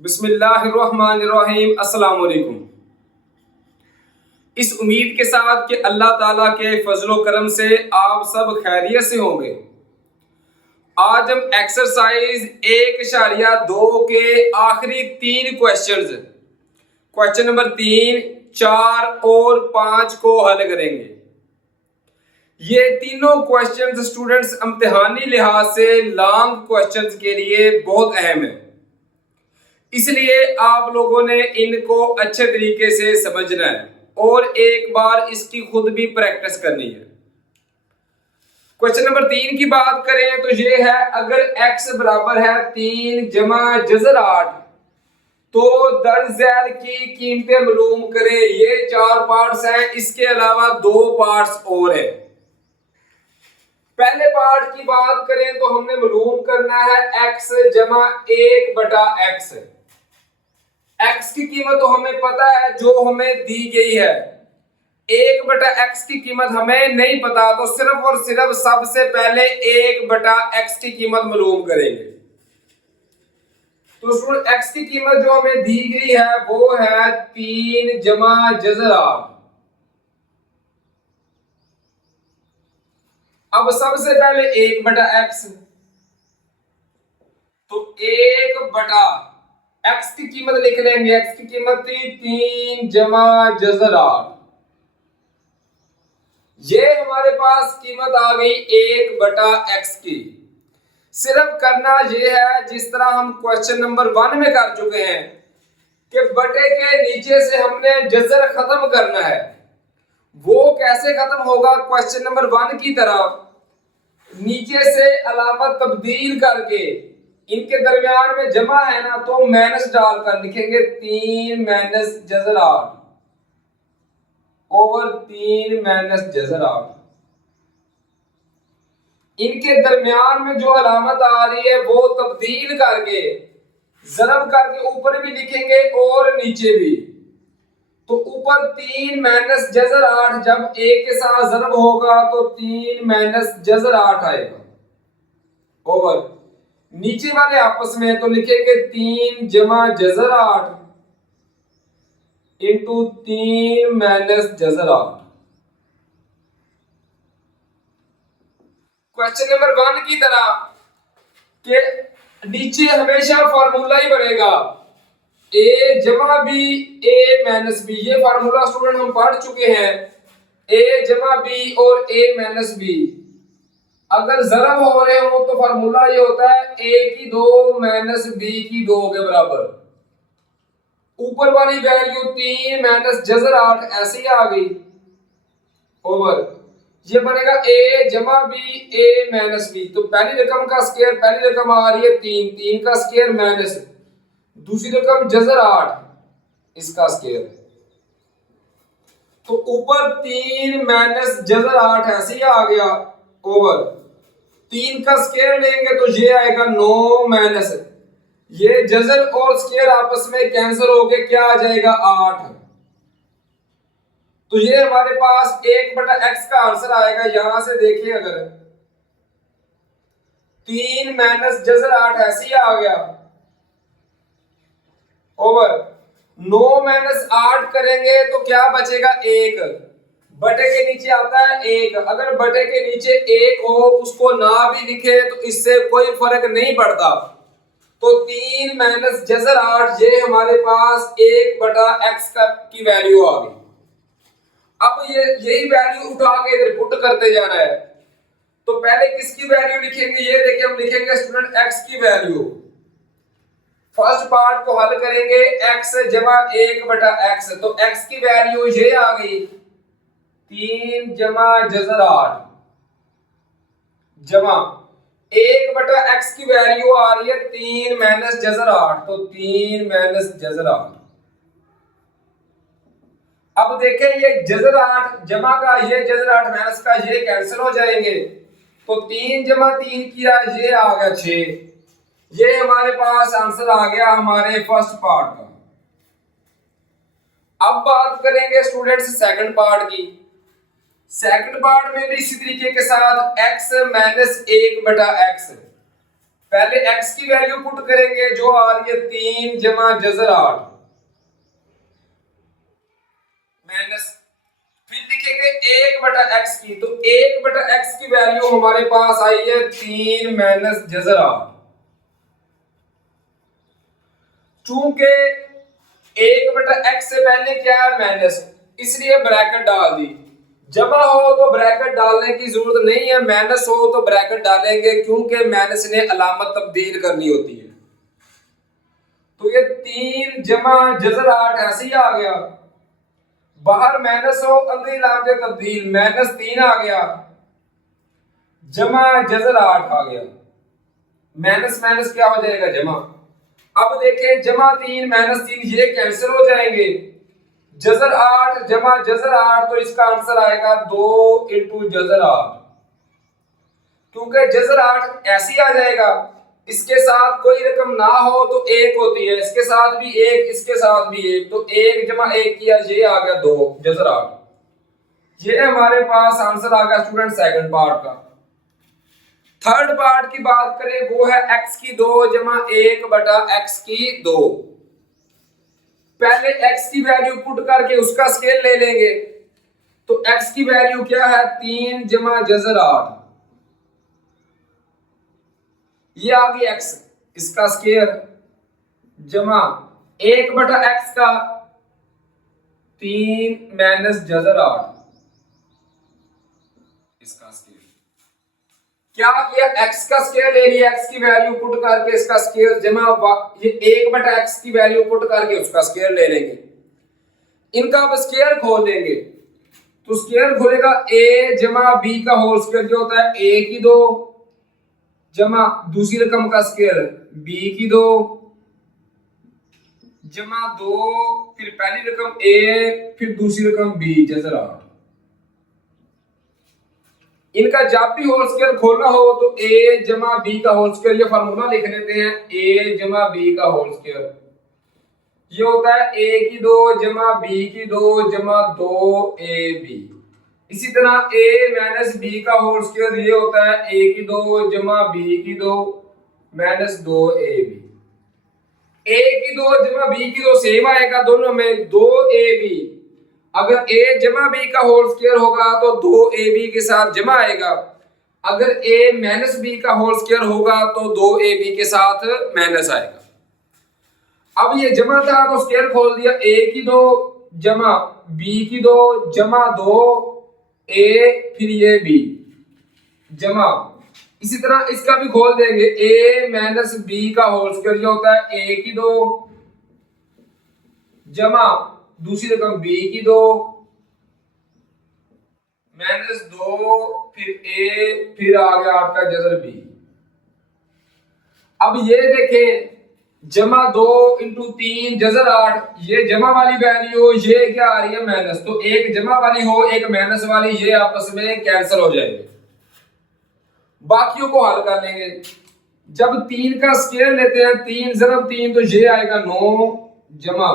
बिस्मिल्लाहिर्रहमानिर्रहीम। अस्सलाम वालेकुम। इस उम्मीद के साथ कि अल्लाह ताला के फजलो करम से आप सब खैरियत से होंगे, आज हम एक्सरसाइज 1.2 के आखिरी 3 क्वेश्चंस, क्वेश्चन नंबर 3, 4 और 5 को हल करेंगे। ये तीनों क्वेश्चंस स्टूडेंट्स इम्तिहानी लिहाज से लॉन्ग क्वेश्चंस के लिए बहुत अहम है, इसलिए आप लोगों ने इनको अच्छे तरीके से समझना है और एक बार इसकी खुद भी प्रैक्टिस करनी है। क्वेश्चन नंबर 3 की बात करें तो ये है, अगर x बराबर है 3 जमा जज़र 8 तो दर्ज झैल की कीमतें मालूम करें। ये 4 पार्ट्स हैं, इसके अलावा 2 पार्ट्स और हैं। पहले पार्ट की बात करें तो हमने मालूम करना है x जमा 1/x। x की कीमत तो हमें पता है जो हमें दी गई है, 1/x की कीमत हमें नहीं पता, तो सिर्फ और सिर्फ सबसे पहले 1/x की कीमत मालूम करेंगे। तो स्टूडेंट x की कीमत जो हमें दी गई है वो है 3 जमा जज़र 8। अब सबसे पहले 1/x, तो 1/x की कीमत लिख लेंगे। x की कीमत थी 3 जमा जज़र 8। ये हमारे पास कीमत आ गई 1/x की। सिर्फ करना ये है जिस तरह हम क्वेश्चन नंबर 1 में कर चुके हैं कि बटे के नीचे से हमने जज़र खत्म करना है। वो कैसे खत्म होगा? क्वेश्चन नंबर 1 की तरह नीचे से अलामत तब्दील करके इनके दरमियान में जमा है ना, तो माइनस डालकर लिखेंगे 3 माइनस जज़र 8 ओवर 3 माइनस जज़र 8। इनके दरमियान में जो अलामत आ रही है वो तब्दील करके ज़रब करके ऊपर भी लिखेंगे और नीचे भी। तो ऊपर 3 माइनस जज़र 8 जब एक के साथ ज़रब होगा तो 3 माइनस जज़र 8 आएगा ओवर नीचे वाले आपस में, तो लिखेंगे 3 जमा जज़र 8 इंटू 3 माइनस जज़र 8। क्वेश्चन नंबर 1 की तरह के नीचे हमेशा फार्मूला ही बनेगा a जमा बी a माइनस बी। ये फार्मूला स्टूडेंट हम पढ़ चुके हैं, a जमा बी और a माइनस बी। अगर ज़रब हो रहे हो तो फार्मूला ये होता है a की 2 माइनस b की 2 के बराबर। ऊपर वाली वैल्यू 3 माइनस जज़र 8 ऐसे ही आ गई ओवर ये बनेगा a जमा बी a माइनस बी। तो पहली रकम का स्क्वायर, पहली रकम आ रही है 3, 3 का स्क्वायर माइनस दूसरी रकम जज़र 8 इसका स्क्वायर। तो ऊपर 3 माइनस जज़र 8 ऐसे ही आ गया ओवर 3 का स्क्वायर लेंगे तो ये आएगा 9 माइनस ये जज़र और स्क्वायर आपस में कैंसिल होके क्या आ जाएगा 8। तो ये हमारे पास 1/x का आंसर आएगा। यहां से देखिए, अगर 3 माइनस जज़र 8 ऐसे ही आ गया ओवर 9 माइनस 8 करेंगे तो क्या बचेगा 1। बटे के नीचे आता है 1, अगर बटे के नीचे 1 हो उसको ना भी लिखे तो इससे कोई फर्क नहीं पड़ता। तो 3 माइनस जज़र 8 ये हमारे पास 1/x की वैल्यू आ गई। अब यही वैल्यू उठा के इधर पुट करते जाना है। तो पहले किसकी वैल्यू लिखेंगे? ये देखिए, हम लिखेंगे स्टूडेंट x की वैल्यू। फर्स्ट पार्ट को हल करेंगे x जमा 1/x, तो x की वैल्यू ये आ गई 3 जमा जज़र 8 जमा 1/x की वैल्यू आ रही है 3 माइनस जज़र 8, तो 3 माइनस जज़र 8। अब देखें, ये जज़र 8 जमा का ये जज़र 8 माइनस का ये कैंसिल हो जाएंगे, तो 3 जमा 3 किया ये आ गया 6। ये हमारे पास आंसर आ गया हमारे फर्स्ट पार्ट का। अब बात करेंगे स्टूडेंट्स सेकंड पार्ट की। सेकंड पार्ट में भी इसी तरीके के साथ x माइनस 1/x पहले x की वैल्यू पुट करेंगे जो आ रही है 3 जमा जजर 8 माइनस, फिर लिखेंगे 1/x की, तो 1/x की वैल्यू हमारे पास आई है 3 माइनस जजर 8। चूंकि 1/x से पहले क्या है माइनस, इसलिए ब्रैकेट डाल दी। जमा हो तो ब्रैकेट डालने की जरूरत नहीं है, माइनस हो तो ब्रैकेट डालेंगे क्योंकि माइनस ने अलामत तब्दील करनी होती है। तो ये 3 जमा जजर 8 ऐसे ही आ गया, बाहर माइनस हो अंदर अलामत तब्दील, माइनस 3 आ गया जमा जजर 8 आ गया, माइनस माइनस क्या हो जाएगा जमा। अब देखें जमा 3 माइनस 3 ये कैंसिल हो जाएंगे, जजर 8 जमा जजर 8, तो इसका आंसर आएगा 2 इंटू जजर 8। क्योंकि जजर 8 ऐसे ही आ जाएगा, इसके साथ कोई रकम ना हो तो 1 होती है, इसके साथ भी 1, इसके साथ भी 1, तो 1 जमा 1 किया, ये आ गया 2 जजर 8। ये हमारे पास आंसर आ गया स्टूडेंट सेकंड पार्ट का। थर्ड पार्ट की बात करें वो है x की 2 जमा 1/x की 2। पहले x की वैल्यू पुट करके उसका स्केल ले लेंगे, तो x की वैल्यू क्या है 3 जमा जजर 8, ये आ गई x, इसका स्केयर जमा 1/x का 3 माइनस जजर 8, इसका स्केयर क्या किया, x का स्केयर ले लिया, x की वैल्यू पुट करके इसका स्केयर जमा ये 1/x की वैल्यू पुट करके उसका स्केयर ले लेंगे। इनका अब स्केयर खोल लेंगे, तो स्केयर खोलेगा a जमा b का होल स्केयर जो होता है a की 2 जमा दूसरी रकम का स्केयर b की 2 जमा 2, फिर पहली रकम a फिर दूसरी रकम b जजर 8। इनका जब भी होल स्केयर खोलना हो तो a जमा b का होल स्केयर, ये फार्मूला लिख लेते हैं, a जमा b का होल स्केयर ये होता है a की 2 जमा b की 2 जमा 2ab। इसी तरह a माइनस b का होल स्केयर ये होता है a की 2 जमा b की 2 माइनस 2ab। a की 2 जमा b की 2 सेम आएगा दोनों में 2ab, अगर a जमा b का होल स्क्वायर होगा तो 2ab के साथ जमा आएगा, अगर a माइनस b का होल स्क्वायर होगा तो 2ab के साथ माइनस आएगा। अब ये जमा था तो स्क्वायर खोल दिया, a की 2 जमा b की 2 जमा 2a फिर ये b जमा, इसी तरह इसका भी खोल देंगे, a माइनस b का होल स्क्वायर जो होता है a की 2 जमा दूसरी रकम b की 2 माइनस 2 फिर a फिर आ गया 8 का जजर b। अब ये देखें जमा 2 इंटू 3 जजर 8, ये जमा वाली वैल्यू ये क्या आ रही है माइनस, तो एक जमा वाली हो एक माइनस वाली, ये आपस में कैंसिल हो जाएंगे। बाकियों को हल कर लेंगे, जब 3 का स्क्वायर लेते हैं 3 ज़रब 3 तो ये आएगा 9 जमा,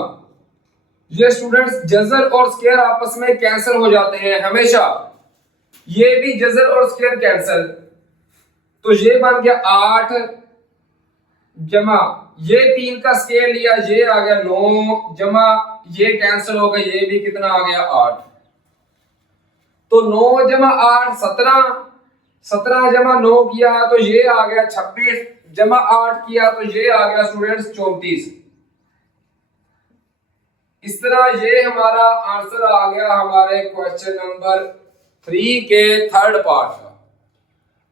ये स्टूडेंट्स जजर और स्क्वायर आपस में कैंसिल हो जाते हैं हमेशा, ये भी जजर और स्क्वायर कैंसिल, तो ये बन गया 8 जमा ये 3 का स्क्वायर लिया ये आ गया 9 जमा ये कैंसिल हो गया, ये भी कितना आ गया 8, तो 9 जमा 8 17, 17 जमा 9 किया तो ये आ गया 26 जमा 8 किया तो ये आ गया स्टूडेंट्स 34। इस तरह ये हमारा आंसर आ गया हमारे क्वेश्चन नंबर 3 के थर्ड पार्ट का।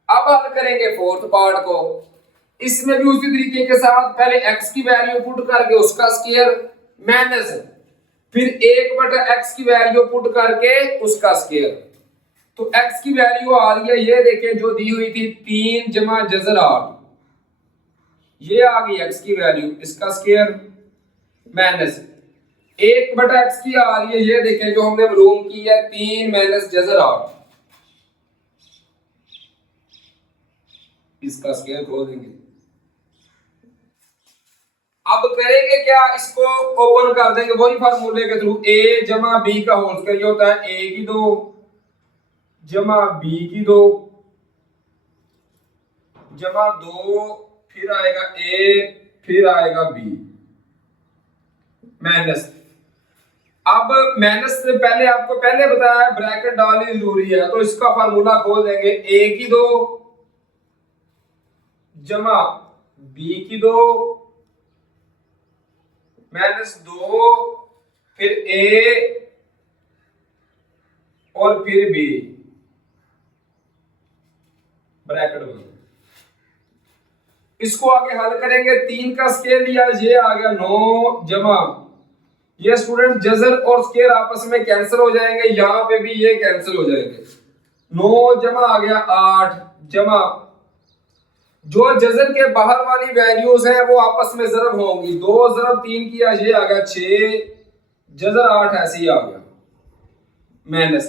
अब हल करेंगे फोर्थ पार्ट को, इसमें भी उसी तरीके के साथ पहले x की वैल्यू पुट करके उसका स्क्वायर माइनस फिर 1/x की वैल्यू पुट करके उसका स्क्वायर, तो x की वैल्यू आ रही है ये देखें जो दी हुई थी 3 जमा जजर 8, ये आ गई x की वैल्यू, इसका स्क्वायर माइनस 1/x की आ रही है ये देखें जो हमने मालूम की है 3 माइनस जजर 8, इसका स्क्वायर खोल देंगे। अब करेंगे क्या, इसको ओपन कर देंगे वही फार्मूले के थ्रू, a जमा b का होल स्क्वायर होता है a की 2 जमा b की 2 जमा 2 फिर आएगा ए, फिर आएगा बी माइनस। अब माइनस से पहले आपको पहले बताया ब्रैकेट डालनी जरूरी है, तो इसका फार्मूला खोल देंगे। ए की 2 जमा बी की 2 माइनस 2 फिर ए और फिर बी ब्रैकेट बंद। इसको आगे हल करेंगे। 3 का स्केयर लिया, ये आ गया 9 जमा ये स्टूडेंट जजर और स्केयर आपस में कैंसिल हो जाएंगे, यहां पे भी ये कैंसिल हो जाएंगे। 9 जमा आ गया 8 जमा जो जजर के बाहर वाली वैल्यूज हैं वो आपस में जरब होंगी। 2 जरब 3 किया, ये आ गया 6 जजर 8 ऐसे ही आ गया माइनस।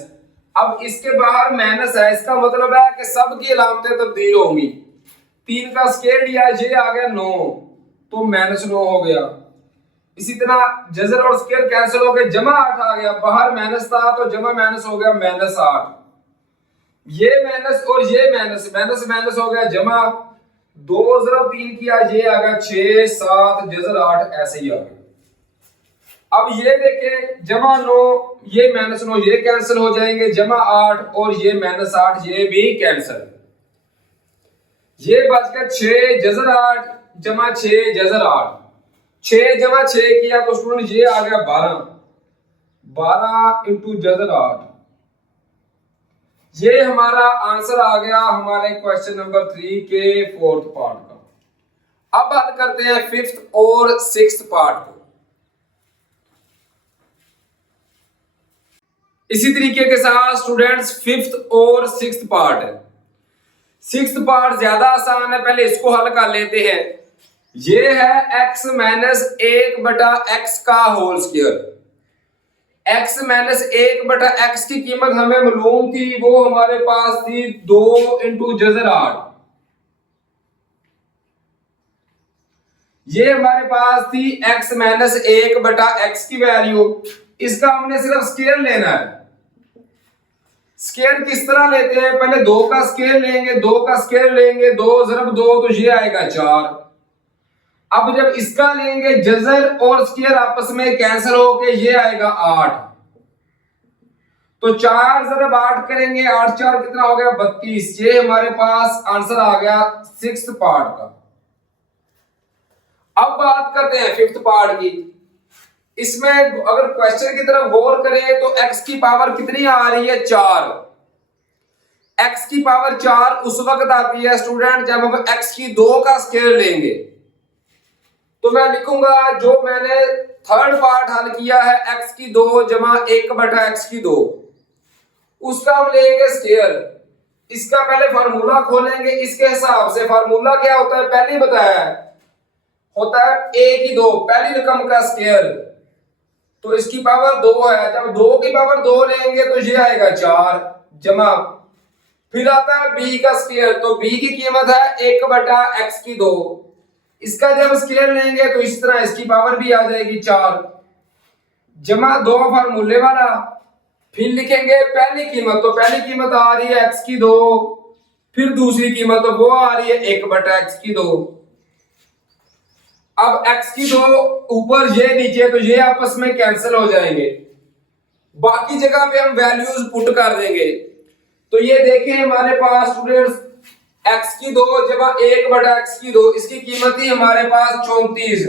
अब इसके बाहर माइनस है, इसका मतलब है कि सब की अलामतें तब्दील होंगी। 3 का स्केयर लिया, ये आ गया 9 तो माइनस 9 हो गया। इसी तरह जजर और स्केयर कैंसिल हो गए, जमा 8 आ गया, बाहर माइनस था तो जमा माइनस हो गया माइनस 8। ये माइनस और ये माइनस, माइनस माइनस हो गया जमा। 2 जरब 3 किया, ये आ गया 6 7 जजर 8 ऐसे ही आ गया। अब ये देखें जमा 9 ये माइनस 9 ये कैंसिल हो जाएंगे, जमा 8 और ये माइनस 8 ये भी कैंसिल। ये बच गया 6 जजर 8 जमा 6 जजर 8। 6 जमा 6 किया तो स्टूडेंट ये आ गया 12 12 इंटू जजर 8। ये हमारा आंसर आ गया हमारे क्वेश्चन नंबर 3 के 4th पार्ट का। अब बात करते हैं 5th और 6th पार्ट को। इसी तरीके के साथ स्टूडेंट्स 5th और 6th पार्ट है। 6th पार्ट ज्यादा आसान है, पहले इसको हल कर लेते हैं। ये है x माइनस 1/x का whole square. x minus 1/x की कीमत हमें मालूम थी, वो हमारे पास थी 2 इंटू जजर 8। ये हमारे पास थी x माइनस 1/x की वैल्यू। इसका हमने सिर्फ स्क्वायर लेना है। स्क्वायर किस तरह लेते हैं, पहले 2 का स्क्वायर लेंगे, 2 का स्क्वायर लेंगे, 2 जरब 2 तो ये आएगा 4। अब जब इसका लेंगे जजर और स्क्वायर आपस में कैंसिल होके ये आएगा 8। तो 4 जरब 8 करेंगे, 8 4 कितना हो गया 32। ये हमारे पास आंसर आ गया 6th पार्ट का। अब बात करते हैं 5th पार्ट की। इसमें अगर क्वेश्चन की तरफ गौर करें तो x की पावर कितनी आ रही है 4। x की पावर 4 उस वक्त आती है स्टूडेंट जब हम x की 2 का स्क्वायर लेंगे। तो मैं लिखूंगा जो मैंने 3rd पार्ट हल किया है x की 2 जमा 1/x की 2, उसका हम लेंगे स्क्वायर। इसका पहले फार्मूला खोलेंगे, इसके हिसाब से फार्मूला क्या होता है पहले बताया है, होता है a की 2 पहली रकम का स्क्वायर, तो इसकी पावर 2 है। जब 2 की पावर 2 लेंगे तो ये आएगा 4 जमा फिर आता है b का स्क्वायर, तो b की कीमत है 1/x की 2। इसका जब स्क्वायर लेंगे तो इस तरह इसकी पावर भी आ जाएगी 4 जमा 2 फार्मूले वाला। फिर लिखेंगे पहली कीमत, तो पहली कीमत आ रही है x की 2, फिर दूसरी कीमत तो वो आ रही है 1/x की 2। अब x की 2 ऊपर ये नीचे, तो ये आपस में कैंसिल हो जाएंगे। बाकी जगह पे हम वैल्यूज पुट कर देंगे। तो ये देखें हमारे पास स्टूडेंट्स x की 2 जमा 1/x की 2, इसकी कीमत थी हमारे पास 34।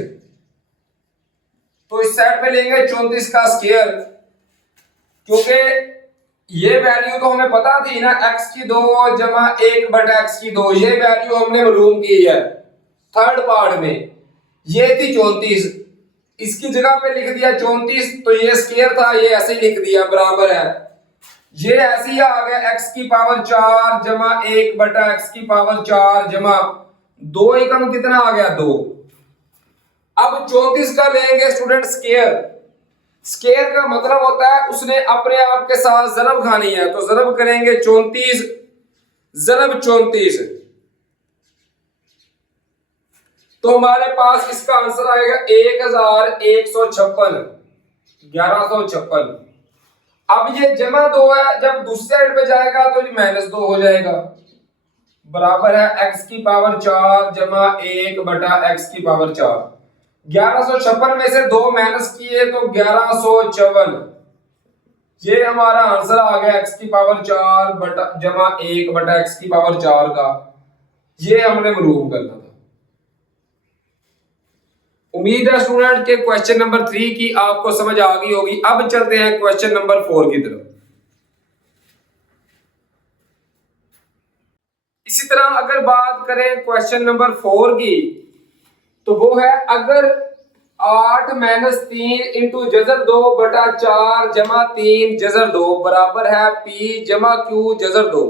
तो इस साइड पे लेंगे 34 का स्क्वायर, क्योंकि ये वैल्यू तो हमें पता थी ना, x की 2 जमा 1/x की 2, ये वैल्यू हमने मालूम की है 3rd पार्ट में, ये थी 34। इसकी जगह पे लिख दिया 34, तो ये स्क्वायर था, ये ऐसे ही लिख दिया बराबर है। ये ऐसे ही आ गया x की पावर 4 जमा 1/x की पावर 4 जमा 2 एकम कितना आ गया 2। अब 34 का लेंगे स्टूडेंट स्क्वायर। स्क्वायर का मतलब होता है उसने अपने आप के साथ जरब खानी है, तो जरब करेंगे 34 जरब 34, तो हमारे पास इसका आंसर आएगा 1156 1156। अब ये जमा 2 है, जब दूसरी साइड पे जाएगा तो -2 हो जाएगा। बराबर है x की पावर 4 जमा 1/x⁴। 1156 में से 2 माइनस किए तो 1154। ये हमारा आंसर आ गया x की पावर 4 बटा जमा 1/x⁴ का। ये हमने मालूम करना था। उम्मीद है स्टूडेंट के क्वेश्चन नंबर 3 की आपको समझ आ गई होगी। अब चलते हैं क्वेश्चन नंबर 4 की तरफ। इसी तरह अगर बात करें क्वेश्चन नंबर 4 की, तो वो है अगर 8 माइनस 3 इंटू जजर 2/4 जमा 3 जजर 2 बराबर है p जमा q जजर 2,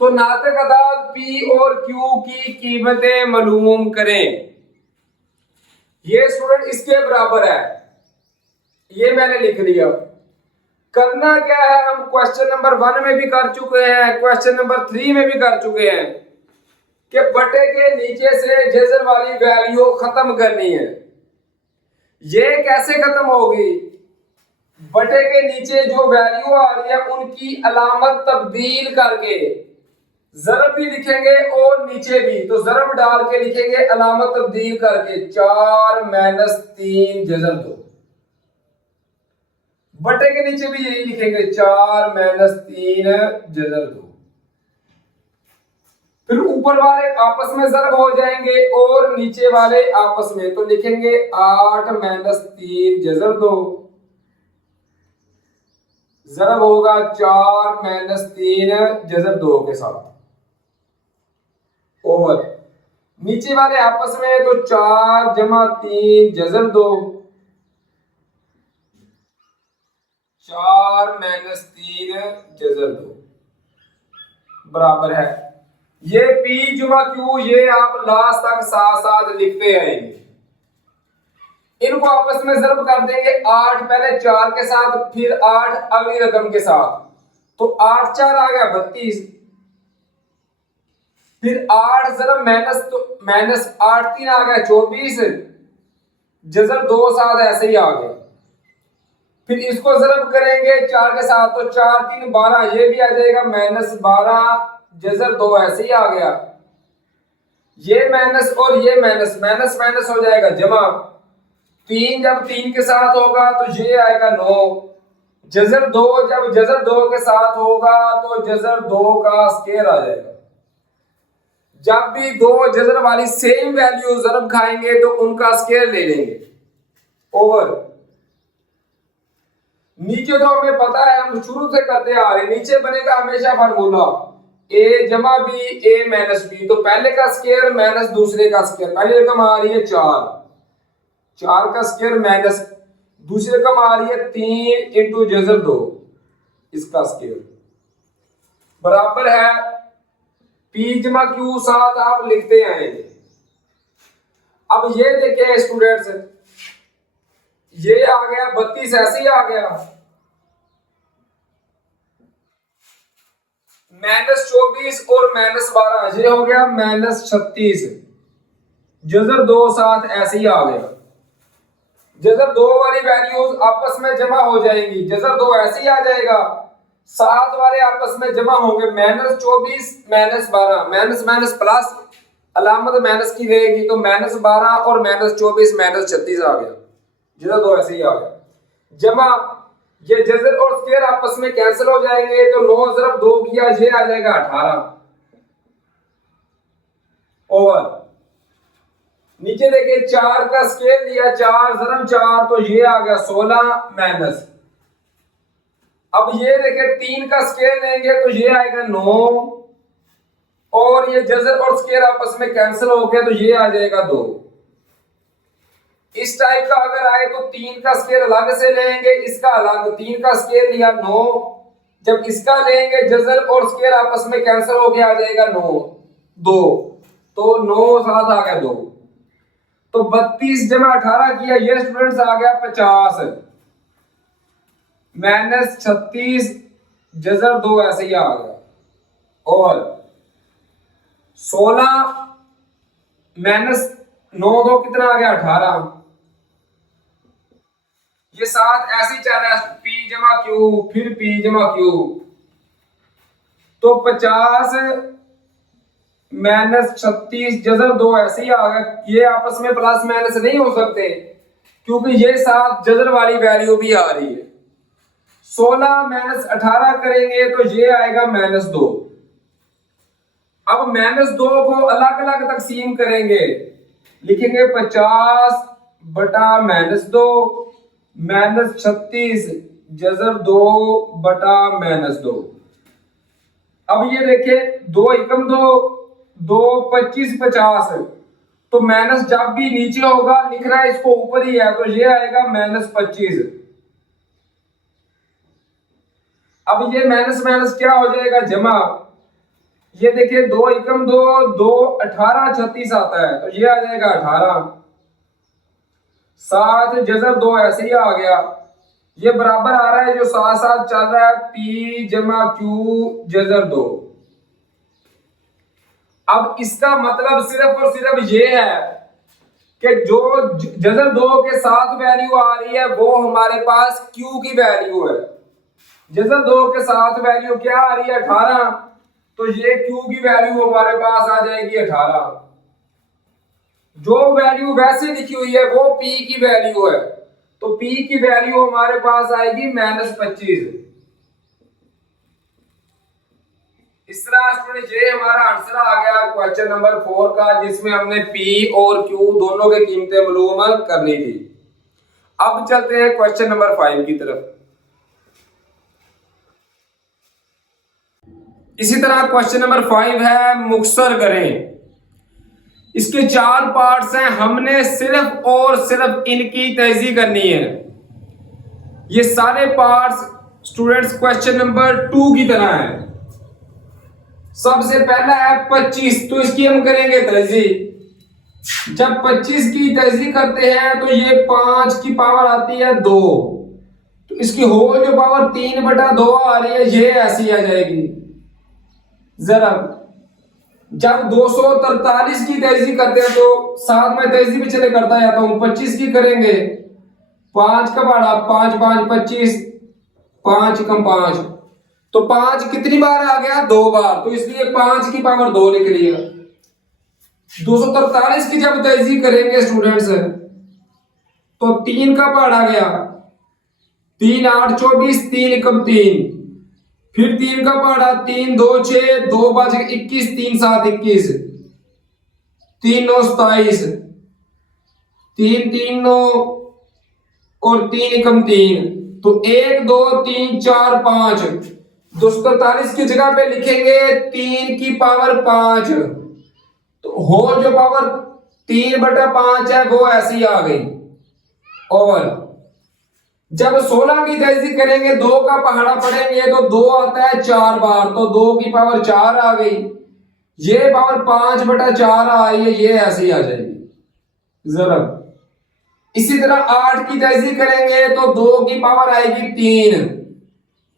तो नातक अदाद p और q की कीमतें मालूम करें। ये स्टूडेंट इसके बराबर है, ये मैंने लिख लिया। करना क्या है, हम क्वेश्चन नंबर 1 में भी कर चुके हैं, क्वेश्चन नंबर 3 में भी कर चुके हैं कि बटे के नीचे से जजर वाली वैल्यू खत्म करनी है। ये कैसे खत्म होगी? बटे के नीचे जो वैल्यू आ रही है उनकी अलामत तब्दील करके, ज़रब भी लिखेंगे और नीचे भी, तो ज़रब डाल के लिखेंगे अलामत तब्दील करके 4 माइनस 3 जजर 2। बटे के नीचे भी यही लिखेंगे 4 माइनस 3 जजर 2। फिर ऊपर वाले आपस में ज़रब हो जाएंगे और नीचे वाले आपस में, तो लिखेंगे 8 माइनस 3 जजर 2। ज़रब होगा 4 माइनस 3 जजर 2 के साथ, और नीचे वाले आपस में तो 4 जमा 3 जजर 2, 4 माइनस 3 जजर 2 बराबर है। ये p जुमा q, ये आप लास्ट तक साथ साथ लिखते आएंगे। इनको आपस में ज़रब कर देंगे 8 पहले 4 के साथ, फिर 8 अगली रकम के साथ, तो 8 4 आ गया 32, फिर 8 ज़रब माइनस, तो माइनस 8 3 आ गया 24, जजर 2 साथ ऐसे ही आ गया। फिर इसको ज़रब करेंगे 4 के साथ, तो 4 3 12, ये भी आ जाएगा माइनस 12 जजर 2 ऐसे ही आ गया। ये माइनस और ये माइनस, माइनस माइनस हो जाएगा जमा, 3 जब 3 के साथ होगा तो ये आएगा 9, जजर 2 जब जजर 2 के साथ होगा तो जजर 2 का स्क्वायर आ जाएगा। जब भी दो जजर वाली सेम वैल्यू ज़रब खाएंगे तो उनका स्क्वायर ले लेंगे ओवर। नीचे तो हमें पता है, हम शुरू से करते आ रहे, नीचे बनेगा हमेशा फार्मूला a जमा b a माइनस b, तो पहले का स्क्वायर माइनस दूसरे का स्क्वायर। पहली रकम आ रही है 4, 4 का स्क्वायर माइनस, दूसरी रकम आ रही है 3 इंटू जजर 2, इसका स्क्वायर बराबर है p जमा q, साथ आप लिखते आएंगे। अब ये देखिए स्टूडेंट्स, ये आ गया 32 ऐसे ही आ गया, माइनस 24 और माइनस 12, ये हो गया माइनस 36, जजर 2 साथ ऐसे ही आ गया। जजर 2 वाली वैल्यूज आपस में जमा हो जाएंगी, जजर 2 ऐसे ही आ जाएगा, साथ वाले आपस में जमा होंगे, minus 24 minus 12, minus minus plus, अलामत माइनस की रहेगी, तो माइनस 12 और माइनस 24 माइनस 36 आ गया, जजर 2 ऐसे ही आ गया जमा। ये जजर और स्क्वायर आपस में कैंसिल हो जाएंगे, तो 9 ज़रब 2 किया, ये आ जाएगा 18 ओवर। नीचे देखिए 4 का स्क्वायर लिया, 4 ज़रब 4, तो ये आ गया 16 माइनस। अब ये देखिए 3 का स्क्वायर लेंगे तो ये आएगा 9, और ये जजर और स्क्वायर आपस में कैंसिल हो गया, तो ये आ जाएगा 2। इस टाइप का अगर आए तो 3 का स्क्वायर अलग से लेंगे, इसका अलग, 3 का स्क्वायर लिया 9, जब इसका लेंगे जजर और स्क्वायर आपस में कैंसिल हो गया, आ जाएगा 9 2, तो 9 साथ आ गया 2, तो 32 जमा 18 किया, ये स्टूडेंट्स आ गया 50 माइनस 36 जजर 2 ऐसे ही आ गया, और 16 माइनस 9 2 कितना आ गया 18, ये साथ ऐसे ही चल रहा है, p जमा q फिर p जमा q, तो 50 -36 जजर 2 ऐसे ही आ गया। ये आपस में प्लस माइनस नहीं हो सकते क्योंकि ये साथ जजर वाली वैल्यू भी आ रही है। 16 - 18 करेंगे तो ये आएगा -2। अब -2 को अलग अलग तकसीम करेंगे, लिखेंगे 50 बटा -2 -36 जजर 2 बटा -2। अब ये देखिए 2 एकम 2 2 25 50, तो माइनस जब भी नीचे होगा लिखना है इसको ऊपर ही है, तो ये आएगा -25। अब ये माइनस माइनस क्या हो जाएगा जमा। ये देखिए 2 एकम 2 2 18 36 आता है, तो ये आ जाएगा 18। 7 जजर 2 ऐसे ही आ गया। ये बराबर आ रहा है जो साथ साथ चल रहा है P जमा Q जजर 2। अब इसका मतलब सिर्फ और सिर्फ ये है कि जो जजर 2 के साथ वैल्यू आ रही है वो हमारे पास Q की वैल्यू है। जजर 2 के साथ वैल्यू क्या आ रही है 18, तो ये Q की वैल्यू हमारे पास आ जाएगी 18। जो वैल्यू वैसे लिखी हुई है वो P की वैल्यू है, तो P की वैल्यू हमारे पास आएगी -25। इस तरह स्टूडेंट ये हमारा आंसर आ गया क्वेश्चन नंबर 4 का, जिसमें हमने P और Q दोनों के कीमतें मालूम करनी थी। अब चलते हैं क्वेश्चन नंबर 5 की तरफ। इसी तरह क्वेश्चन नंबर 5 है मुख्तसर करें। इसके 4 पार्ट्स हैं, हमने सिर्फ और सिर्फ इनकी तहज़ी करनी है। ये सारे पार्ट्स स्टूडेंट्स क्वेश्चन नंबर 2 की तरह है। सबसे पहला है 25, तो इसकी हम करेंगे तहज़ी। जब 25 की तहज़ी करते हैं तो ये 5 की पावर आती है 2, तो इसकी होल जो पावर 3 बटा 2 आ रही है ये ऐसी आ जाएगी। जरा जब 243 की तहज़ी करते हैं तो साथ में तहज़ी भी चले करता जाता हूं। 25 की करेंगे, 5 का पढ़ा 5 5 25, 5 कम 5, तो 5 कितनी बार आ गया 2 बार, तो इसलिए 5 की पावर 2 लिख लिया। 243 की जब तहज़ी करेंगे स्टूडेंट्स तो 3 का पढ़ा गया 3 8 24, 3 कम 3, फिर 3 का पढ़ा 3 2 6, 2 5 21, 3 7 21, 3 9 27, 3 3 9 और 3 कम 3, तो 1 2 3 4 5। 243 की जगह पे लिखेंगे 3 की पावर 5, तो होल जो पावर 3 बटा 5 है वो ऐसी आ गई। और जब 16 की तहज़ी करेंगे 2 का पहाड़ा पढ़ेंगे तो 2 आता है 4 बार, तो 2 की पावर 4 आ गई। ये पावर 5 बटा 4 आ रही है, ये ऐसी आ जाएगी जरब। इसी तरह 8 की तहज़ी करेंगे तो 2 की पावर आएगी 3,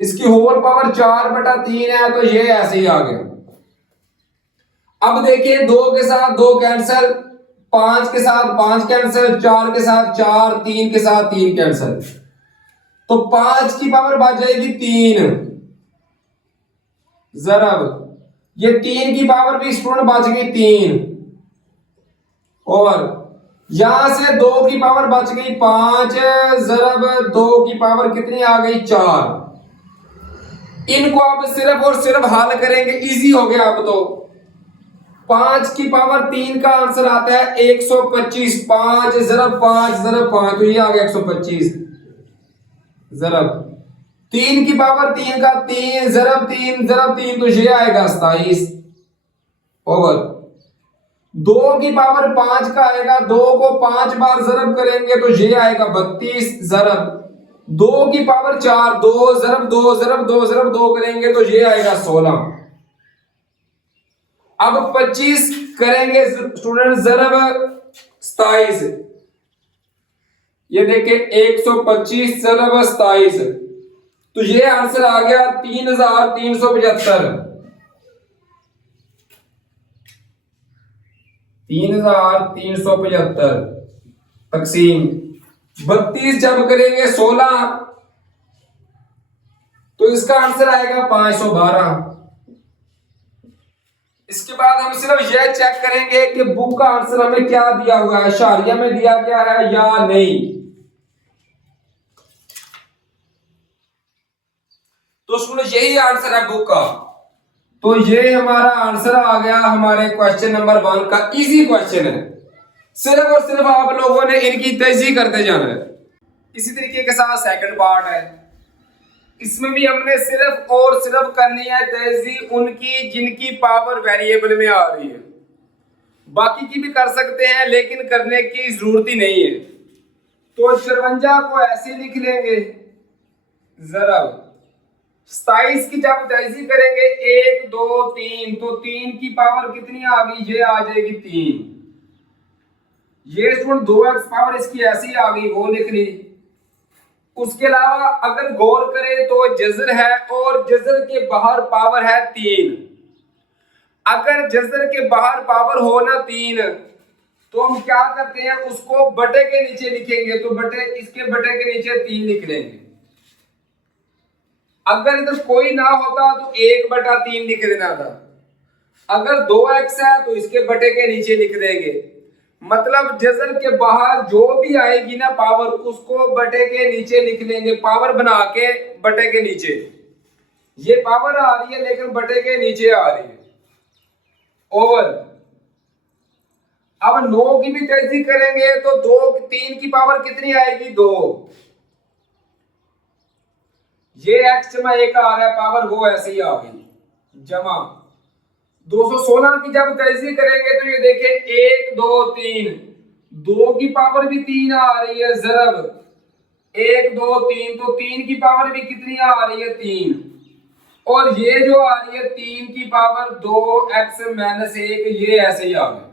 इसकी होल पावर 4 बटा 3 है, तो ये ऐसे ही आ गया। अब देखिए 2 के साथ 2 कैंसिल, 5 के साथ 5 कैंसिल, 4 के साथ 4, 3 के साथ 3 कैंसिल, तो 5 की पावर बच जाएगी 3 जरब। ये 3 की पावर भी स्टूडेंट बच गई 3, और यहां से 2 की पावर बच गई 5 जरब 2 की पावर कितनी आ गई 4। इनको अब सिर्फ और सिर्फ हल करेंगे, इजी हो गया। अब तो 5 की पावर 3 का आंसर आता है 125, 5 जरब 5 जरब 5, तो ये आ गया 125 जरब। 3 की पावर 3 का 3 जरब 3 जरब 3, तो ये आएगा 27 ओवर। 2 की पावर 5 का आएगा, 2 को 5 बार जरब करेंगे तो ये आएगा 32 जरब। 2 की पावर 4, 2 जरब 2 जरब 2 जरब 2 करेंगे तो ये आएगा 16। अब 25 करेंगे स्टूडेंट जरब 27, ये देखें 125 जरब 27, तो ये आंसर आ गया 3375। 3375 तकसीम 32 जब करेंगे 16, तो इसका आंसर आएगा 512। इसके बाद हम सिर्फ यह चेक करेंगे कि बुक का आंसर हमें क्या दिया हुआ है, इशारिया में दिया गया है या नहीं। तो सुनो, यही आंसर है बुक का। तो ये हमारा आंसर आ गया हमारे क्वेश्चन नंबर 1 का। इजी क्वेश्चन है, सिर्फ और सिर्फ आप लोगों ने इनकी तहजीह करते जाना है। इसी तरीके के साथ सेकंड पार्ट है, इसमें भी हमने सिर्फ और सिर्फ करनी है तहजीह उनकी जिनकी पावर वेरिएबल में आ रही है। बाकी की भी कर सकते हैं लेकिन करने की जरूरत ही नहीं है। तो 54 को ऐसे लिख लेंगे, जरा 27 की जब तहजीह करेंगे 1 2 3, तो 3 की पावर कितनी आ गई, ये आ जाएगी 3। ये स्टूडेंट 2x पावर इसकी ऐसी आ गई, वो लिख ली। उसके अलावा अगर गौर करें तो जजर है और जजर के बाहर पावर है 3। अगर जजर के बाहर पावर हो ना 3, तो हम क्या करते हैं, उसको बटे के नीचे लिखेंगे। तो इसके बटे के नीचे 3 लिख लेंगे। अगर इधर कोई ना होता तो 1/3 लिख देना था। अगर 2x है तो इसके बटे के नीचे लिख देंगे। मतलब जजर के बाहर जो भी आएगी ना पावर, उसको बटे के नीचे लिख लेंगे। पावर बना के बटे के नीचे, ये पावर आ रही है लेकिन बटे के नीचे आ रही है, ओवर। अब 9 की भी तहजीह करेंगे तो 3 की पावर कितनी आएगी, 2। ये x जमा 1 आ रहा है पावर, वो ऐसे ही आ गई, जमा 216 की जब तहजीह करेंगे तो ये देखें 1 2 3, 2 की पावर भी 3 आ रही है, जरब 1 2 3, तो 3 की पावर भी कितनी आ रही है, 3। और ये जो आ रही है 3 की पावर 2x - 1, ये ऐसे ही आ गया।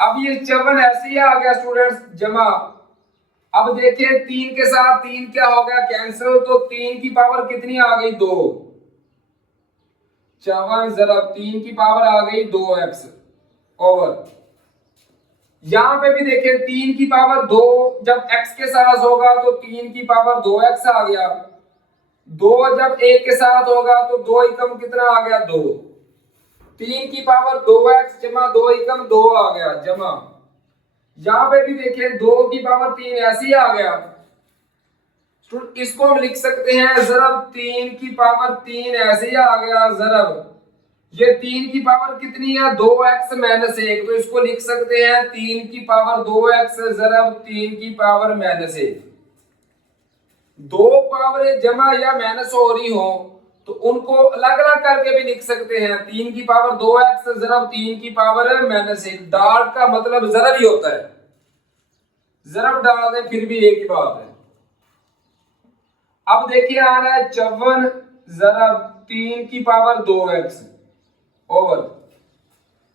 अब ये 54 ऐसे ही आ गया स्टूडेंट्स, जमा। अब देखिए 3 के साथ 3 क्या हो गया, कैंसिल। तो 3 की पावर कितनी आ गई, 2। 54 जरब 3 की पावर आ गई 2x, ओवर। यहां पे भी देखिए 3 की पावर 2 जब x के साथ होगा तो 3 की पावर 2x आ गया। 2 जब 1 के साथ होगा तो 2 एकम कितना आ गया, 2। 3 की पावर 2x जमा 2 एकम 2 आ गया, जमा। यहां पे भी देखिए 2 की पावर 3 ऐसे ही आ गया। इसको हम लिख सकते हैं जरब 3 की पावर 3 ऐसे ही आ गया, जरब ये 3 की पावर कितनी है, 2x - 1, तो इसको लिख सकते हैं 3 की पावर 2x जरब 3 की पावर -1। दो पावर जमा या माइनस हो रही हो तो उनको अलग अलग करके भी लिख सकते हैं। 3 की पावर 2x जरब 3 की पावर -1। डार्ट का मतलब जरब ही होता है, जरब डाल दें फिर भी एक ही बात है। अब देखिए आ रहा है 54 जरब 3 की पावर 2x, ओवर।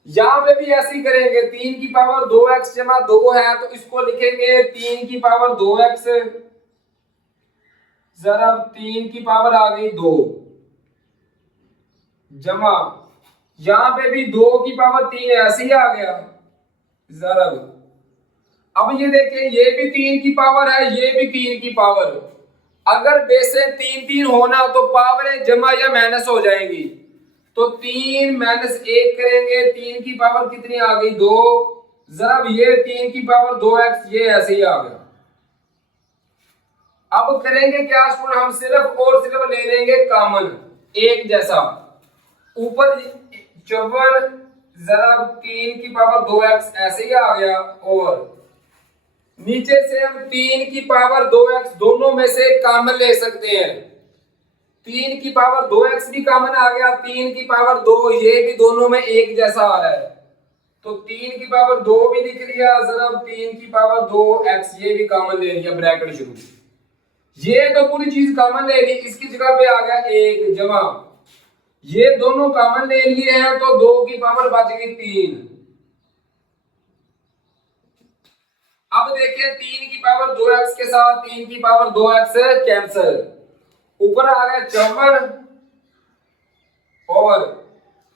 यहां पे भी ऐसे ही करेंगे, 3 की पावर 2x जमा 2 है तो इसको लिखेंगे 3 की पावर 2x जरब 3 की पावर आ गई 2, जमा यहां पे भी 2 की पावर 3 ऐसे ही आ गया, जरब। अब ये देखिए ये भी 3 की पावर है, ये भी 3 की पावर। अगर बेसे 3 3 होना तो पावरें जमा या माइनस हो जाएंगी। तो 3 - 1 करेंगे, 3 की पावर कितनी आ गई, 2, जरब ये 3 की पावर 2x, ये ऐसे ही आ गया। अब करेंगे क्या स्टूडेंट, हम सिर्फ और सिर्फ ले लेंगे कॉमन एक जैसा। ऊपर 54 जरब 3 की पावर 2x ऐसे ही आ गया, और नीचे से हम 3 की पावर 2x दोनों में से कॉमन ले सकते हैं। 3 की पावर 2x भी कॉमन आ गया, 3 की पावर 2 ये भी दोनों में एक जैसा आ रहा है, तो 3 की पावर 2 भी लिख लिया, जरब 3 की पावर 2x ये भी कॉमन ले लिया, ब्रैकेट शुरू। ये तो पूरी चीज कॉमन ले ली, इसकी जगह पे आ गया 1, जमा ये दोनों कॉमन ले लिए हैं तो 2 की पावर बच गई 3। अब देखिए 3 की पावर 2x के साथ 3 की पावर 2x कैंसिल, ऊपर आ गया 54, और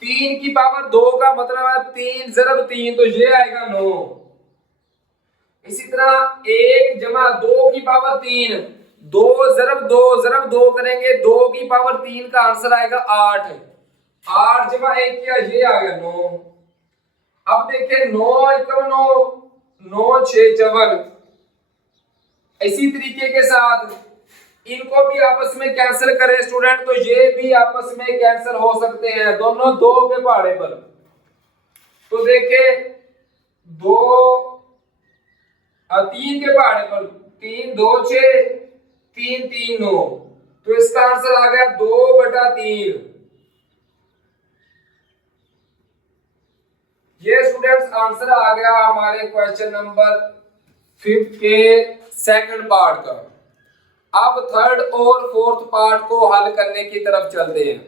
3 की पावर 2 का मतलब है 3 जरब 3, तो ये आएगा 9। इसी तरह 1 जमा 2 की पावर 3, 2 जरब 2 करेंगे, 2 की पावर 3 का आंसर आएगा 8। 8 जमा 1 किया, ये आ गया 9। अब देखिए 9 एकम 9, 9 6 54। इसी तरीके के साथ इनको भी आपस में कैंसिल करें स्टूडेंट, तो ये भी आपस में कैंसिल हो सकते हैं, दोनों 2 के पहाड़े पर। तो देखिए 2 3 के पहाड़े पर, 3 2 6, 3 3 9, तो इसका आंसर आ गया 2/3। ये स्टूडेंट्स आंसर आ गया हमारे क्वेश्चन नंबर 5 के सेकंड पार्ट का। अब थर्ड और फोर्थ पार्ट को हल करने की तरफ चलते हैं।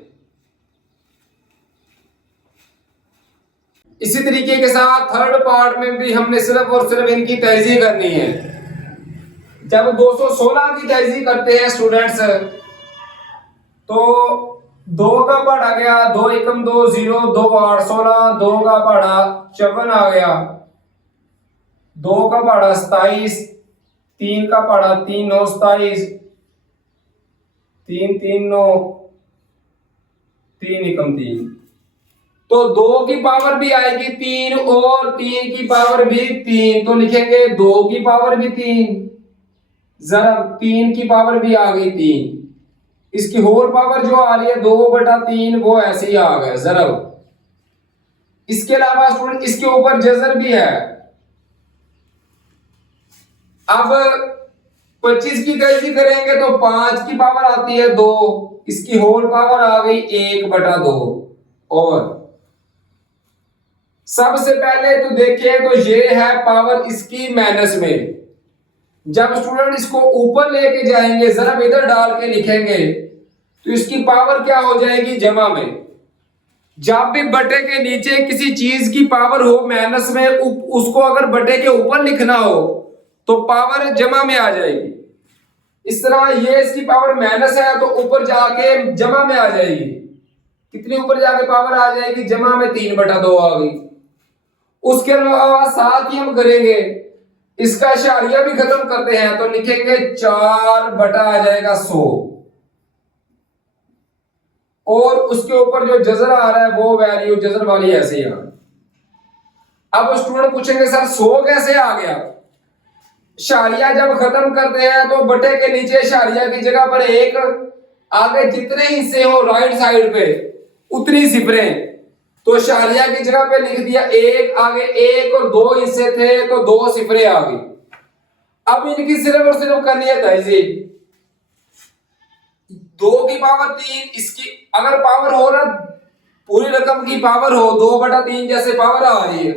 इसी तरीके के साथ थर्ड पार्ट में भी हमने सिर्फ और सिर्फ इनकी तहजीब करनी है। जब 216 की तहजीब करते हैं स्टूडेंट्स, तो 2 का पहाड़ा गया 2 एकम 2 0, 2 8 16, 2 का पहाड़ा 54 आ गया, 2 का पहाड़ा 27, 3 का पहाड़ा 3 9 27, 3 3 9, 3 एकम 3। तो 2 की पावर भी आएगी 3 और 3 की पावर भी 3, तो लिखेंगे 2 की पावर भी 3, जरा 3 की पावर भी आ गई 3। इसकी होल पावर जो आ रही है 2/3, वो ऐसे ही आ गया जरा। इसके अलावा स्टूडेंट इसके ऊपर जजर भी है। अब 25 की तहजीब करेंगे तो 5 की पावर आती है 2, इसकी होल पावर आ गई 1/2। और सबसे पहले तो देखिए तो ये है पावर इसकी माइनस में। जब स्टूडेंट इसको ऊपर लेके जाएंगे, जरा इधर डाल के लिखेंगे, तो इसकी पावर क्या हो जाएगी जमा में। जब भी बटे के नीचे किसी चीज की पावर हो माइनस में, उसको अगर बटे के ऊपर लिखना हो तो पावर जमा में आ जाएगी। इस तरह ये इसकी पावर माइनस है तो ऊपर जाके जमा में आ जाएगी। कितनी ऊपर जाके पावर आ जाएगी जमा में? 3/2 आ गई। उसके अलावा साथ ही हम करेंगे इसका इशारिया भी खत्म करते हैं, तो लिखेंगे 4 आ जाएगा 100, और उसके ऊपर जो जजर आ रहा है वो वैल्यू जजर वाली ऐसे ही आ। अब स्टूडेंट पूछेंगे सर 100 कैसे आ गया? इशारिया जब खत्म करते हैं तो बटे के नीचे इशारिया की जगह पर 1, आगे जितने हिस्से हो राइट साइड पे उतनी सिफरें, तो इशारिया की जगह पे लिख दिया 1, आगे 1 और 2 हिस्से थे तो 2 सिफरें आ गई। अब इनकी सिर्फ और सिर्फ करनी है तहजीब। 2 की पावर 3, इसकी अगर पावर हो ना पूरी रकम की पावर हो 2/3 जैसे पावर आ रही है,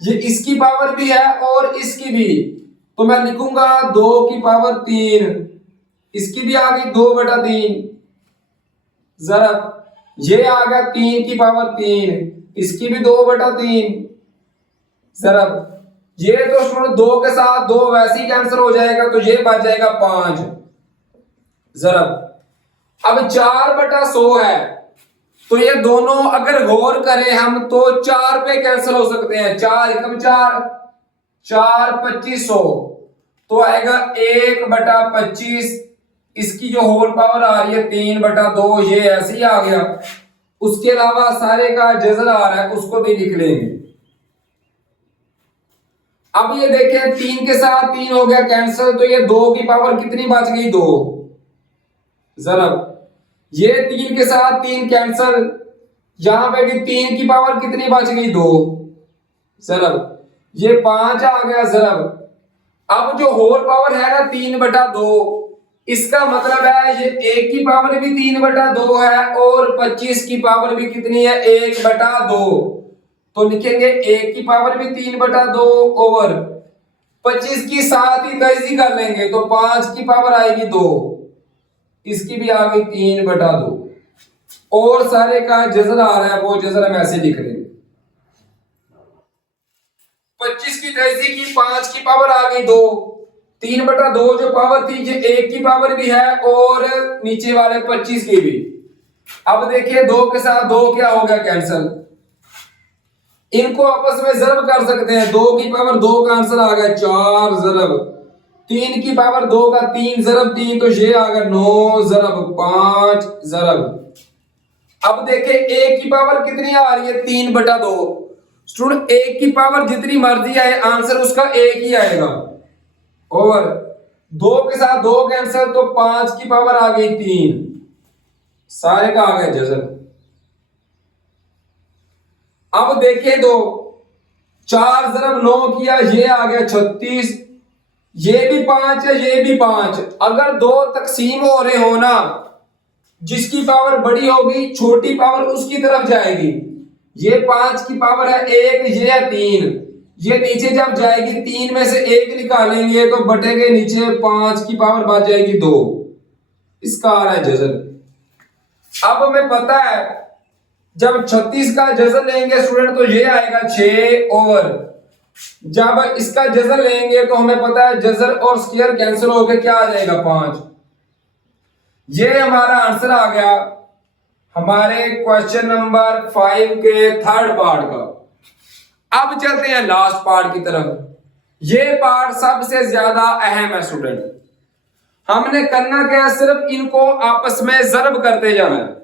ये इसकी पावर भी है और इसकी भी, तो मैं लिखूंगा 2 की पावर 3, इसकी भी आ गई 2/3, जरा ये आ गया 3 की पावर 3, इसकी भी 2/3, जरा ये तो स्टूडेंट 2 के साथ 2 वैसे ही कैंसिल हो जाएगा, तो ये बच जाएगा 5। जरा अब 4/100 है, तो ये दोनों अगर गौर करें हम तो 4 पे कैंसिल हो सकते हैं। 4 एकम 4, 4 2500, तो आएगा 1/25। इसकी जो होल पावर आ रही है 3/2, ये ऐसे ही आ गया। उसके अलावा सारे का जजर आ रहा है, उसको भी लिख लेंगे। अब ये देखें 3 के साथ 3 हो गया कैंसिल, तो ये 2 की पावर कितनी बच गई? 2। जरा ये 3 के साथ 3 कैंसिल, यहां पे भी 3 की पावर कितनी बच गई? 2। जरा ये 5 आ गया। जरा अब जो होल पावर है ना 3/2, इसका मतलब है ये 1 की पावर भी 3/2 है और 25 की पावर भी कितनी है? 1/2। तो लिखेंगे 1 की पावर भी 3/2 और 25 की साथ ही तहजीब कर लेंगे, तो 5 की पावर आएगी 2, इसकी भी आ गई 3/2, और सारे का जजर आ रहा है वो जजर हम ऐसे लिख लेंगे। 25 की तहजीब की, 5 की पावर आ गई 2, 3/2 जो पावर थी ये 1 की पावर भी है और नीचे वाले 25 की भी। अब देखिए 2 के साथ 2 क्या हो गया? कैंसिल। इनको आपस में जरब कर सकते हैं। 2 की पावर 2 का आंसर आ गया 4 जरब, 3 की पावर 2 का 3 जरब 3, तो ये आ गया 9 जरब 5 जरब। अब देखें ए की पावर कितनी आ रही है, 3/2। स्टूडेंट ए की पावर जितनी मर्जी आए, आंसर उसका एक ही आएगा। और 2 के साथ 2 कैंसिल, तो 5 की पावर आ गई 3, सारे का आ गया जजर। अब देखें दो, 4 × 9 किया, ये आ गया 36, ये भी 5 है, ये भी 5। अगर 2 तकसीम हो रहे हो ना, जिसकी पावर बड़ी होगी छोटी पावर उसकी तरफ जाएगी। ये 5 की पावर है 1, ये है 3, ये नीचे जब जाएगी 3 में से 1 निकालेंगे तो बटे के नीचे 5 की पावर बच जाएगी 2, इसका आ रहा है जजर। अब हमें पता है जब 36 का जजर लेंगे स्टूडेंट तो ये आएगा 6 ओवर, जब इसका जजर लेंगे तो हमें पता है जजर और स्क्वायर कैंसिल होकर क्या आ जाएगा 5। ये हमारा आंसर आ गया हमारे क्वेश्चन नंबर 5 के थर्ड पार्ट का। अब चलते हैं लास्ट पार्ट की तरफ। ये पार्ट सबसे ज्यादा अहम है स्टूडेंट। हमने करना क्या है, सिर्फ इनको आपस में ज़र्ब करते जाना है।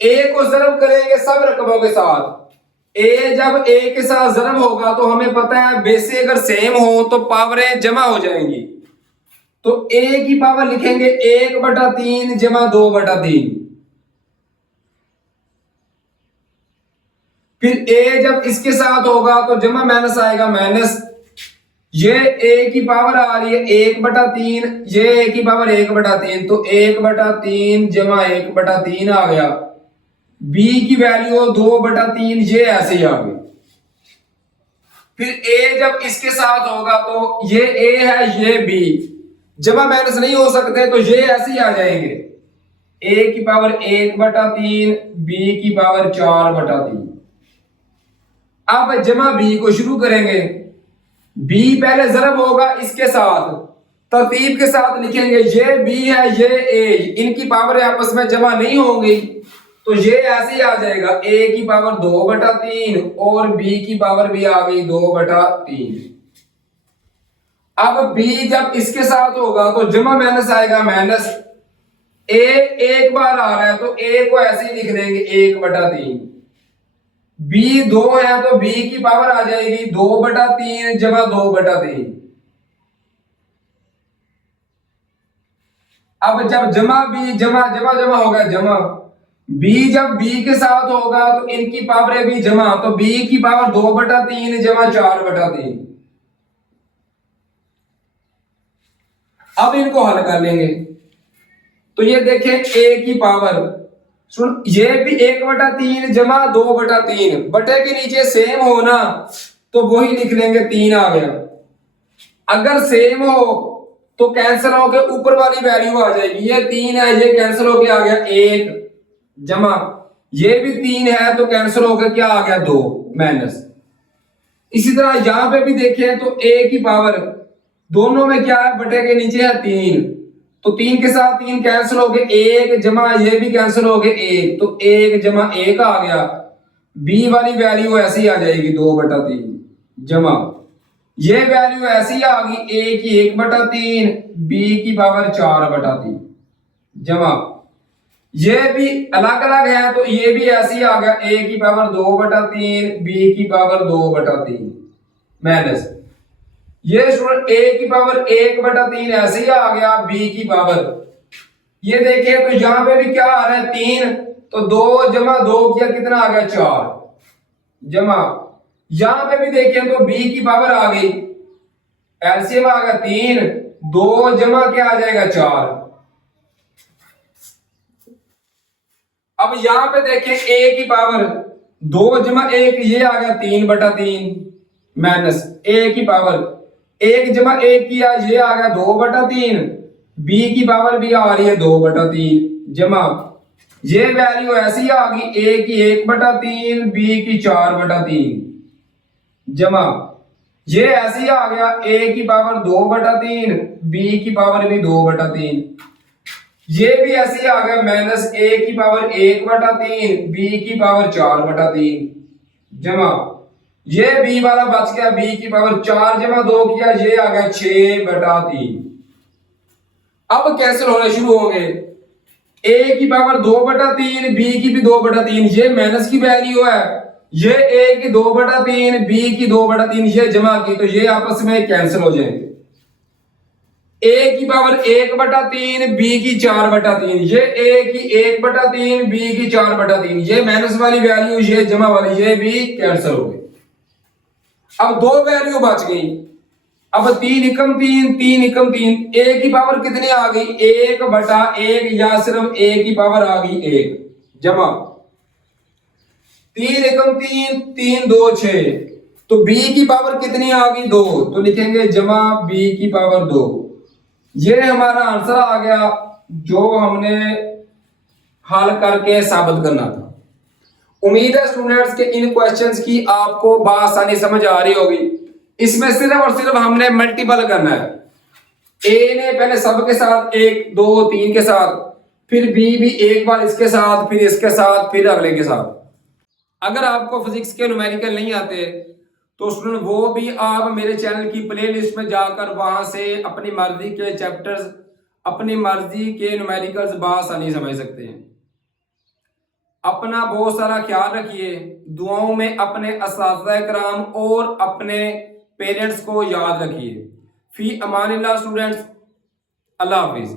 ए को ज़र्ब करेंगे सब रकमों के साथ। ए जब ए के साथ ज़र्ब होगा तो हमें पता है बेसे अगर सेम हो तो पावरें जमा हो जाएंगी। तो ए की पावर लिखेंगे 1/3 जमा 2/3। फिर ए जब इसके साथ होगा तो जमा माइनस आएगा माइनस। ये ए की पावर आ रही है 1/3, ये ए की पावर 1/3, तो 1/3 जमा 1/3 आ गया। बी की वैल्यू 2/3, ये ऐसे ही आ गई। फिर ए जब इसके साथ होगा तो ये ए है, ये बी, जमा माइनस नहीं हो सकते तो ये ऐसे ही आ जाएंगे। ए की पावर 1/3, बी की पावर 4/3। अब जमा बी को शुरू करेंगे। बी पहले ज़रब होगा इसके साथ, तरतीब के साथ लिखेंगे। ये बी है, ये ए, इनकी पावर आपस में जमा नहीं होंगी तो ये ऐसे ही आ जाएगा। ए की पावर 2/3 और बी की पावर भी आ गई 2/3। अब बी जब इसके साथ होगा तो जमा माइनस आएगा माइनस। ए एक बार आ रहा है तो ए को ऐसे ही लिख देंगे 1/3। बी 2 है तो बी की पावर आ जाएगी 2/3 जमा 2/3। अब जब जमा बी जमा जमा जमा होगा जमा, बी जब बी के साथ होगा तो इनकी पावरें भी जमा, तो बी की पावर 2/3 जमा 4/3। अब इनको हल कर लेंगे तो ये देखें ए की पावर, सुन, ये भी 1/3 जमा 2/3, बटे के नीचे सेम हो ना तो वही लिख लेंगे 3 आ गया। अगर सेम हो तो कैंसिल होके ऊपर वाली वैल्यू आ जाएगी। ये 3 है, ये कैंसिल होके आ गया 1 जमा, ये भी 3 है तो कैंसिल होकर क्या आ गया 2 माइनस। इसी तरह यहां पे भी देखें तो ए की पावर दोनों में क्या है, बटे के नीचे है 3, तो 3 के साथ 3 कैंसिल हो गए 1 जमा, ये भी कैंसिल हो गए 1, तो 1 जमा 1 आ गया। बी वाली वैल्यू ऐसी आ जाएगी 2/3 जमा, ये वैल्यू ऐसी आ गई ए की 1/3, बी की पावर 4/3 जमा, ये भी अलग अलग है तो ये भी ऐसी आ गया ए की पावर 2/3, बी की पावर 2/3 माइनस, ये स्टूडेंट ए की पावर 1/3 ऐसे ही आ गया। बी की पावर ये देखिए तो यहां पे भी क्या आ रहा है 3, तो 2 जमा 2 किया कितना आ गया 4 जमा, यहां पे भी देखें तो बी की पावर आ गई, एलसीएम आ गया 3, 2 जमा क्या आ जाएगा 4। अब यहां पे देखें ए की पावर 2 जमा 1, ये आ गया 3/3 माइनस, ए की पावर 1 जमा 1 किया, ये आ गया 2/3, बी की पावर भी आ रही है 2/3 जमा, ये वैल्यू ऐसी आ गई ए की 1/3, बी की 4/3 जमा, ये ऐसी आ गया ए की पावर 2/3, बी की पावर भी 2/3, ये भी ऐसी आ गया माइनस, ए की पावर 1/3, बी की पावर 4/3 जमा, ये बी वाला बच गया, बी की पावर 4 जमा 2 किया, ये आ गया 6/3। अब कैंसिल होने शुरू होंगे ए की पावर 2/3, बी की भी 2/3, ये माइनस की वैल्यू है। ये ए की 2/3, बी की 2/3, ये जमा की तो ये आपस में कैंसिल हो जाएंगे। ए की पावर 1/3, बी की 4/3, ये ए की 1/3, बी की 4/3, ये माइनस वाली वैल्यू, ये जमा वाली, ये भी कैंसिल हो गई। अब दो वैल्यू बच गई। अब 3 एकम 3, 3 एकम 3, ए की पावर कितनी आ गई? 1/1, या सिर्फ ए की पावर आ गई 1, जमा 3 एकम 3, 3 2 6, तो बी की पावर कितनी आ गई? 2, तो लिखेंगे जमा बी की पावर 2। ये हमारा आंसर आ गया जो हमने हल करके साबित करना था। उम्मीद है स्टूडेंट्स के इन क्वेश्चंस की आपको बआसानी समझ आ रही होगी। इसमें सिर्फ और सिर्फ हमने मल्टीपल करना है। ए ने पहले सब के साथ 1 2 3 के साथ, फिर बी भी एक बार इसके साथ, फिर इसके साथ, फिर अगले के साथ। अगर आपको फिजिक्स के न्यूमेरिकल नहीं आते तो स्टूडेंट वो भी आप मेरे चैनल की प्लेलिस्ट में जाकर वहां से अपनी मर्जी के चैप्टर्स, अपनी मर्जी के न्यूमेरिकल्स बआसानी समझ सकते हैं। अपना बहुत सारा ख्याल रखिए, दुआओं में अपने असातिज़ा कराम और अपने पेरेंट्स को याद रखिए। फी अमानिल्लाह स्टूडेंट्स, अल्लाह हाफिज़।